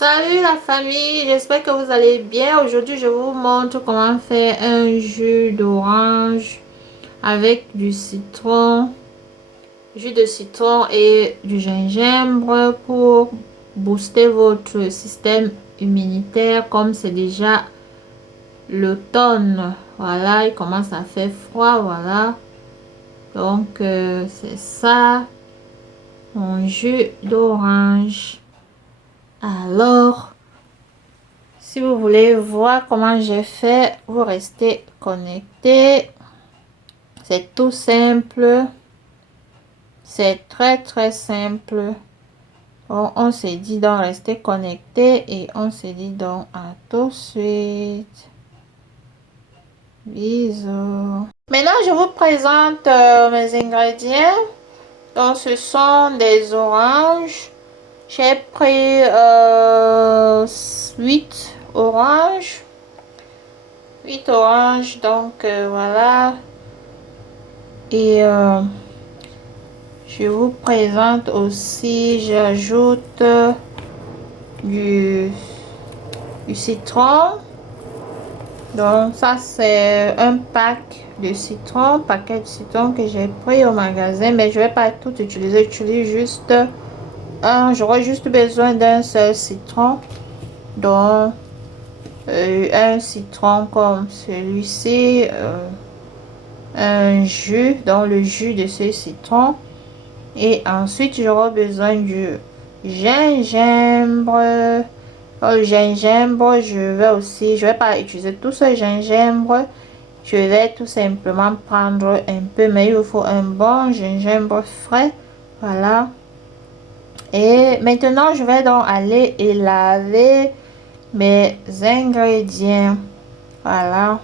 Salut la famille, j'espère que vous allez bien. Aujourd'hui, je vous montre comment faire un jus d'orange avec du citron, jus de citron et du gingembre pour booster votre système immunitaire comme c'est déjà l'automne. Voilà, il commence à faire froid, voilà. Donc, c'est ça, mon jus d'orange. Alors, si vous voulez voir comment j'ai fait, vous restez connecté. C'est tout simple. C'est très simple. Bon, on s'est dit donc rester connecté et on s'est dit donc à tout de suite. Bisous. Maintenant, je vous présente mes ingrédients. Donc, ce sont des oranges. J'ai pris 8 oranges. 8 oranges, donc voilà. Et je vous présente aussi, j'ajoute du, du citron. Donc ça c'est un paquet de citron que j'ai pris au magasin, mais je vais pas tout utiliser, j'utilise juste un, j'aurai juste besoin d'un seul citron. Donc un citron comme celui-ci, un jus, dans le jus de ce citron. Et ensuite, j'aurai besoin du gingembre. Pour le gingembre, je vais pas utiliser tout ce gingembre. Je vais tout simplement prendre un peu, mais il faut un bon gingembre frais. Voilà. Et maintenant, je vais donc aller et laver mes ingrédients. Voilà.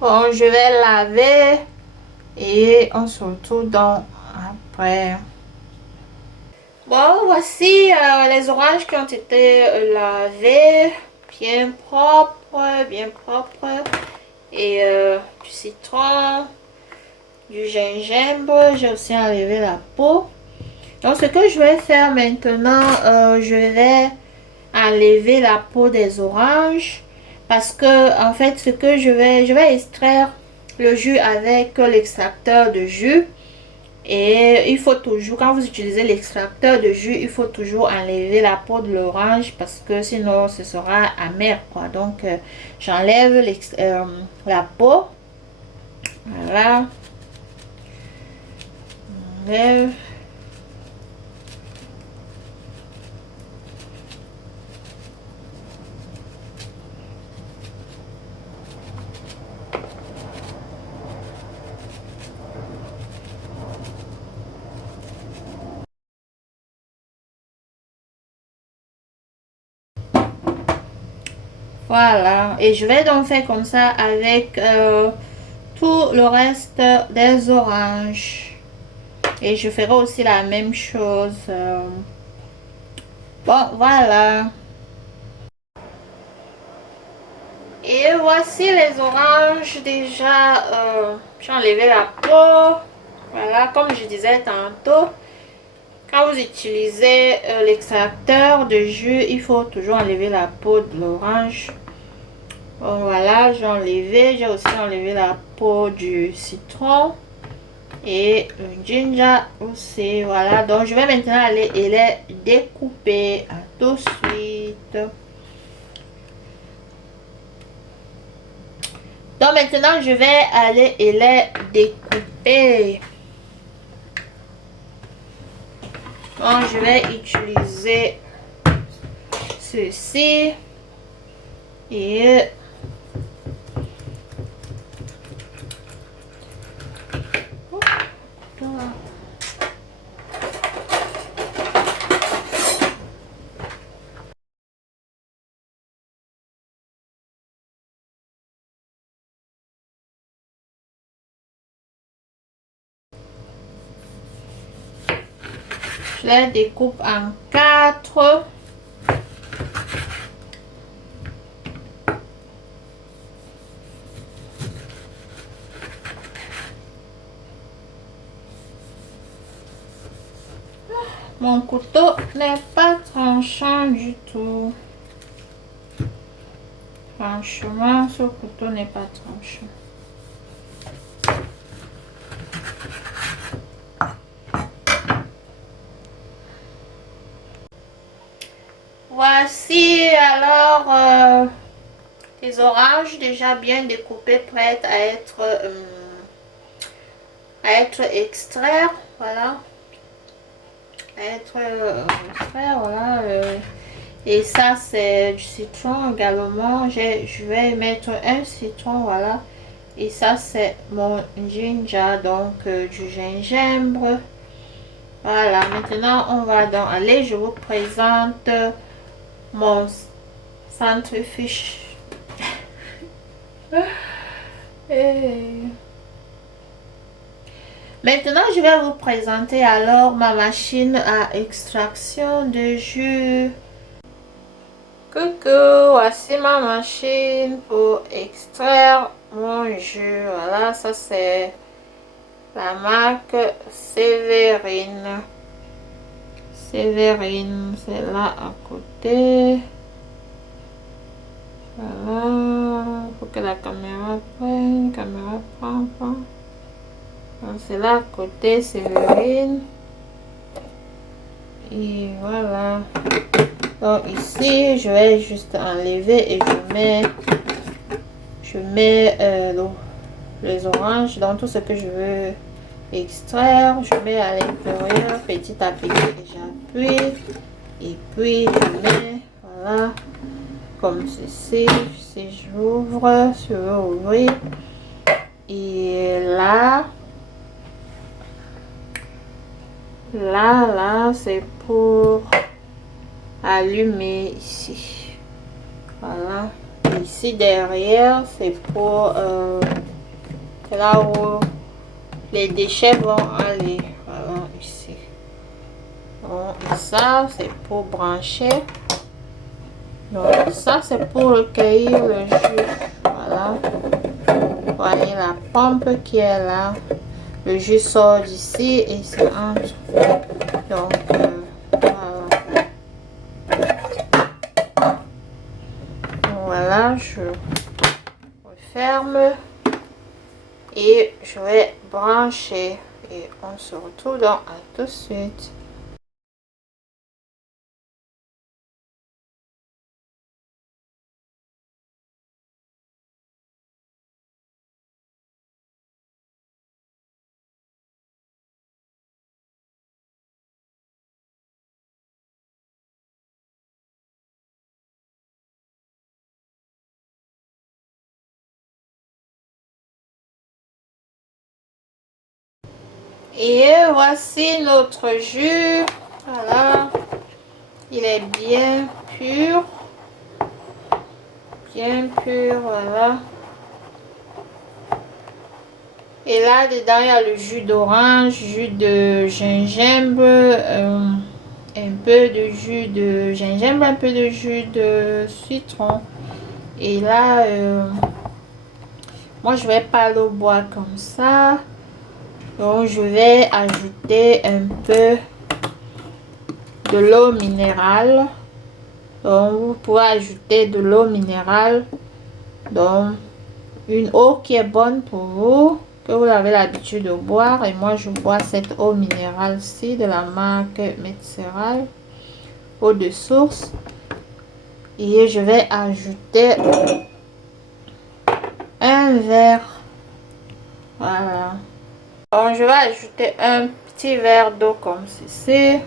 Bon, je vais laver et on se retrouve donc après. Bon, voici les oranges qui ont été lavées, bien propres, et du citron, du gingembre. J'ai aussi enlevé la peau. Donc, ce que je vais faire maintenant, je vais enlever la peau des oranges parce que en fait, je vais extraire le jus avec l'extracteur de jus. Et il faut toujours, quand vous utilisez l'extracteur de jus, il faut toujours enlever la peau de l'orange parce que sinon ce sera amer quoi. Donc j'enlève la peau. Voilà. J'enlève. Voilà. Et je vais donc faire comme ça avec tout le reste des oranges. Et je ferai aussi la même chose. Bon, voilà. Et voici les oranges déjà. J'ai enlevé la peau. Voilà, comme je disais tantôt, quand vous utilisez l'extracteur de jus, il faut toujours enlever la peau de l'orange. Bon, voilà, j'ai enlevé. J'ai aussi enlevé la peau du citron et le ginger aussi. Voilà, donc je vais maintenant aller et les découper. À tout de suite. Donc maintenant, je vais aller et les découper. Donc je vais utiliser ceci et je les découpe en 4. Mon couteau n'est pas tranchant du tout. Franchement, ce couteau n'est pas tranchant. Voici alors les oranges déjà bien découpées, prêtes à être extraits. Voilà. Extraits, voilà. Et ça, c'est du citron également. Je vais mettre un citron, voilà. Et ça, c'est mon ginger, donc du gingembre. Voilà, maintenant, on va donc aller. Je vous présente mon centrifuge. Maintenant, je vais vous présenter alors ma machine à extraction de jus. Coucou, voici ma machine pour extraire mon jus. Voilà, ça c'est la marque Sévérine. Sévérine, c'est là à côté. Voilà, faut que la caméra prenne. Caméra prend pas. C'est là à côté, Sévérine. Et voilà. Donc ici, je vais juste enlever et je mets les oranges dans tout ce que je veux extraire. Je mets à l'intérieur petit à petit et j'appuie. Et puis je mets, voilà, comme ceci. Si j'ouvre, je veux ouvrir. Et là, c'est pour allumer ici. Voilà. Ici derrière, c'est pour là où les déchets vont aller. Voilà, ici. Donc, ça, c'est pour brancher. Donc, ça, c'est pour recueillir le jus. Voilà. Voyez la pompe qui est là. Le jus sort d'ici et c'est entre. Donc, voilà. Voilà, je referme et je vais brancher. Et on se retrouve donc à tout de suite. Et voici notre jus. Voilà. Il est bien pur. Bien pur, voilà. Et là, dedans, il y a le jus d'orange, jus de gingembre, un peu de jus de gingembre, un peu de jus de citron. Et là, moi, je vais pas le boire comme ça. Donc, je vais ajouter un peu de l'eau minérale. Donc, vous pouvez ajouter de l'eau minérale. Donc, une eau qui est bonne pour vous, que vous avez l'habitude de boire. Et moi, je bois cette eau minérale-ci de la marque Metzeral, eau de source. Et je vais ajouter un verre. Voilà. Donc, je vais ajouter un petit verre d'eau comme ceci.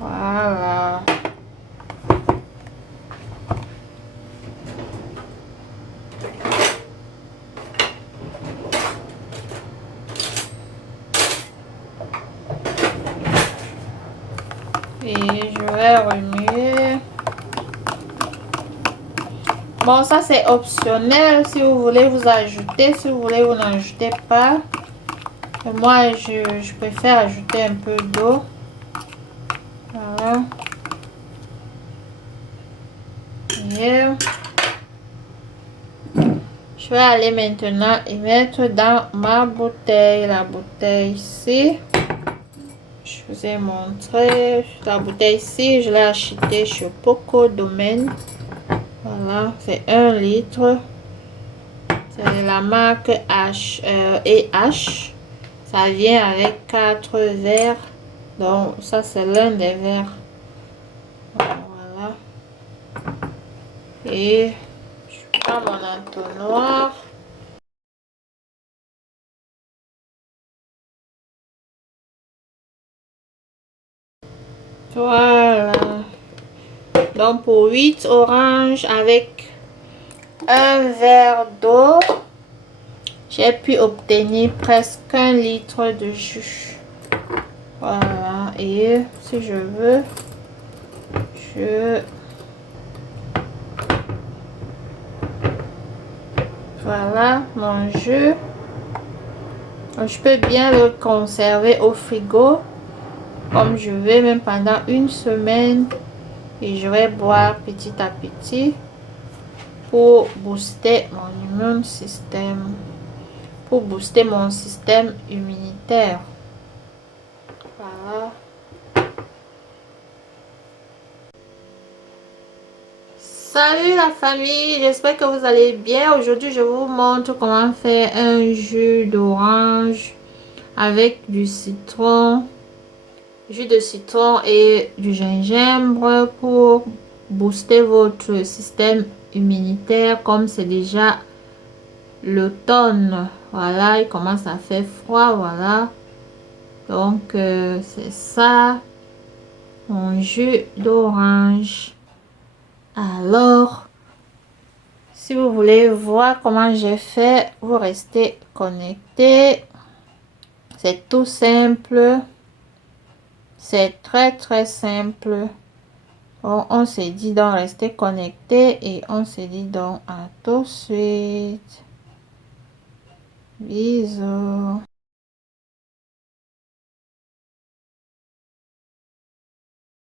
Voilà. Et je vais remuer. Bon, ça c'est optionnel. Si vous voulez vous ajouter, si vous voulez vous n'ajoutez pas. Et moi, je préfère ajouter un peu d'eau. Voilà. Et je vais aller maintenant y mettre dans ma bouteille. La bouteille ici. Je vous ai montré la bouteille ici. Je l'ai achetée chez Poco Domaine. Voilà, c'est 1 litre. C'est la marque H. Ça vient avec 4 verres. Donc, ça, c'est l'un des verres. Voilà. Et je prends mon entonnoir. Voilà. Donc, pour 8 oranges avec un verre d'eau, j'ai pu obtenir presque 1 litre de jus. Voilà. Et si je veux, voilà mon jus. Je peux bien le conserver au frigo comme je veux, même pendant 1 semaine, et je vais boire petit à petit pour booster mon immune système, pour booster mon système immunitaire. Voilà. Salut la famille, j'espère que vous allez bien. Aujourd'hui, je vous montre comment faire un jus d'orange avec du citron, jus de citron et du gingembre pour booster votre système immunitaire. Comme c'est déjà l'automne, voilà, il commence à faire froid, voilà. Donc, c'est ça, mon jus d'orange. Alors, si vous voulez voir comment j'ai fait, vous restez connecté. C'est tout simple. C'est très simple. Bon, on s'est dit donc rester connecté et on s'est dit donc à tout de suite. Bisous.